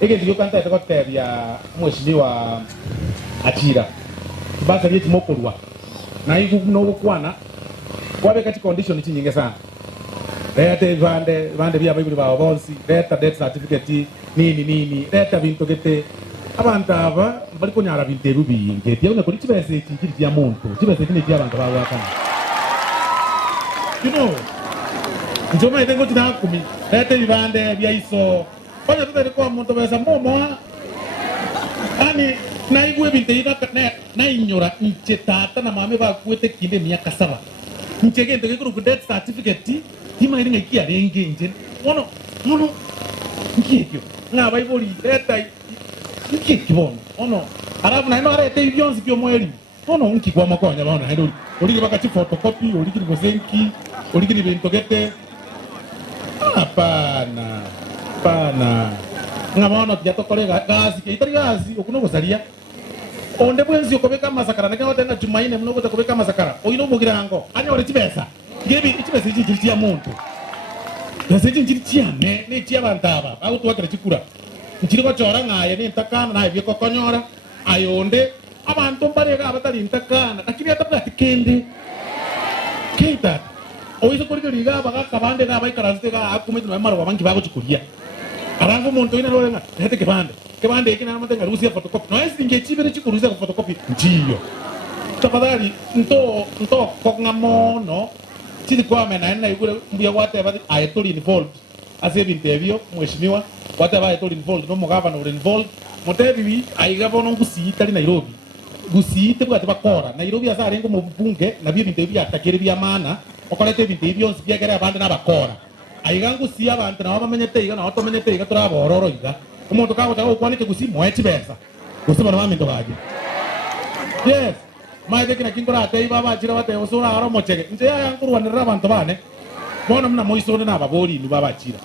ege ndiyo kanta ete kotebia mheshimiwa Achira basa yeti mokorwa na igu no kwana kwabe kati condition chinyinge sana leta vande bya bibuli bawo bonsi leta death certificate nini leta bintu gete abantu aba bali kunyara bintu ebibinge bya una kuri kibese kiri bya muntu kibese kini bya abantu bawo akana njoma itengo tina kumi leta ibande bya iso oya tutari kwa muntu besa momo ani na igwe bintu ina na inyora nchetata na mame ba kwete kinde miaka 7 nchegende kuri death certificate hima iringa kia renge nje ono nkikyo na baibuli leta nkikyo ono arabu na ino arete ibyonzi byo mweli ono nkikwa makonya bana hendo oligi bakati photocopy oligi bozenki oligi bintu gete hapana ngabona tiato kolega gazi ke itari gazi okuno gosalia onde bwenzi okobeka masakara naka otenga Jumaine muno kobeka masakara oyino mugirango anya ore tibesa gebi itibesa chiri ya muntu yaseje chiri chiane ne chia bantaba au tuwakira chikura nchiri ko chora ngaye ne ntakana na ibye kokonyora ayonde abantu mbarega abatali ntakana lakini atabwa tikende keita oyizo kurike liga baga kabande na baikaraste ga akumitu na maro bangi bago chikuria arango muntu ina lorenga hete kebande ikina matenga rusia photocopy no esi nge chibere chikuruza photocopy nchiyo tafadhali nto kongamono chidi kwa mena igure mbia wate abadi ayetoli involved asebi interview mheshimiwa wate abadi ayetoli involved no mugava no involved motebi aigava no ngusitali Nairobi gusite bwate bakora Nairobi asa arengo mu bunge na byo interview atakere bya mana okolete interview bya gere abandi nabakora aigangu si abantu na bamenyete iga na otomenyete iga turabororo iga umuntu kago kwanike gusi moechi besa gusibona baminto baje yes maide kina kingora ate baba chira bate osura aro mochege nje yankurwanira abantu bane bona mna moisone na baboli ni baba chira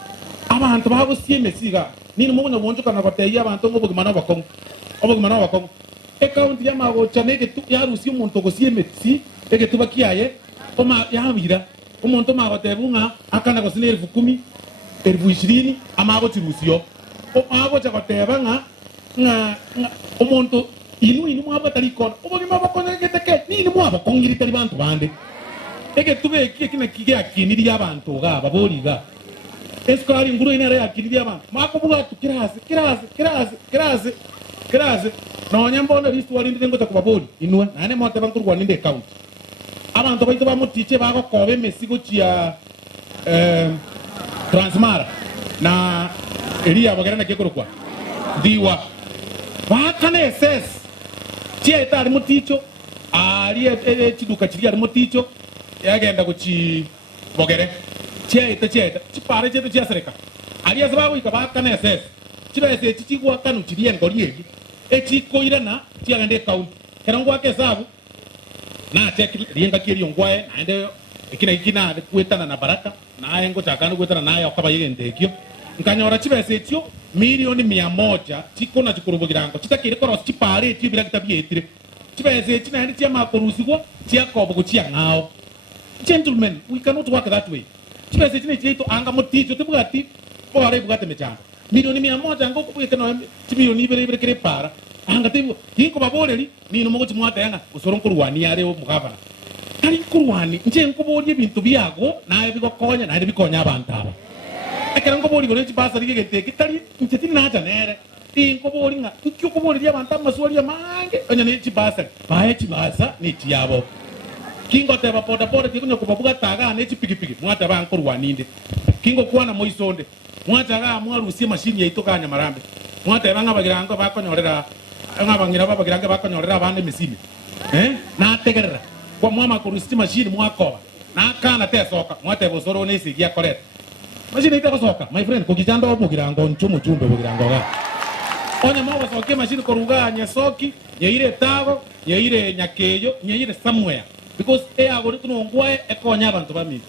abantu babo sieme siga nini mubonye bonjuka na bate abantu ngo bugimana bakong account ya mago chaneke tu ya rusi umuntu go sieme si ege tubakiaye oma yabira umuntu mago tebunga akana go sine 10,000 20 amago tirusio o mago chakoteba nga umuntu inu mwaba talikona ubogima bakona geteke nini mwaba kongirita libantu bande ege tube kina kige akiniri yabantu ga baboliga eskari nguru ina re akiniri yabantu makubuga kirase no nyambona listu wali ndenge ta kubaboli inwa nane mote bankuru kwa ninde account abantu baito bamutiche bago kobe mesigo chia transmara na elia bagera na kekoro kwa diwa bakane ss chia itari muticho ali chiduka chiri ari muticho yagenda kuchi bogere chia ita chipare chetu chia sereka ali asababu ikabakane ss chibese chichigwa kanu chiri ngoriegi echikoira na chia ngende account kerangwa ke sabu na check rienga kiri ngwae ande ikina kuetana na baraka na ayengo chakana kuetana nayo akaba yende kio nkanyora chibese chio milioni 100 chikona chikurubugirango chitakire koros chipare chibira kitabietire chibese chinaende chia makorusigwa chia kobo kuchia ngao. Gentlemen, we cannot work that way. Chibese chito anga moticho tibugati pore bugate mechanga milioni 100 ngo kubikana chimilioni ibere kire para anga tibu yiko baboreri nino mugo chimwata yanga usoro nkurwani yare mugavana kali nkurwani nje nkubonye ibintu byago naye bigokonya naye bikonya abantu aba ekera ngobori gore chibasa rigete kitali ncheti naja nere ngobori nga kyo kubori abantu amaswali amange onya ne chibasa bae chibasa ni chiyabo kingo teba poda kikunya kubabuga taga ne chipikipiki mwata ba nkurwani inde kingo kuana moisonde mwata ga mwarusie mashini yaitoka Nyamarambe mwata banga bagirango bakonyorera ngabangira babagirango bakonyorera abande misime na tegerera kwa mwama kurusie mashini mwakoba na kana tesoka mwata bosoro ne sigia koreta mashini ita basoka my friend kukijando mugirango nchumu chumbe bugirango ga onya mwa basoke mashini koruga nyesoki nyeire tago nyeire nyakeyo nyeire somewhere because agori tunongwae ekonya abantu bamizi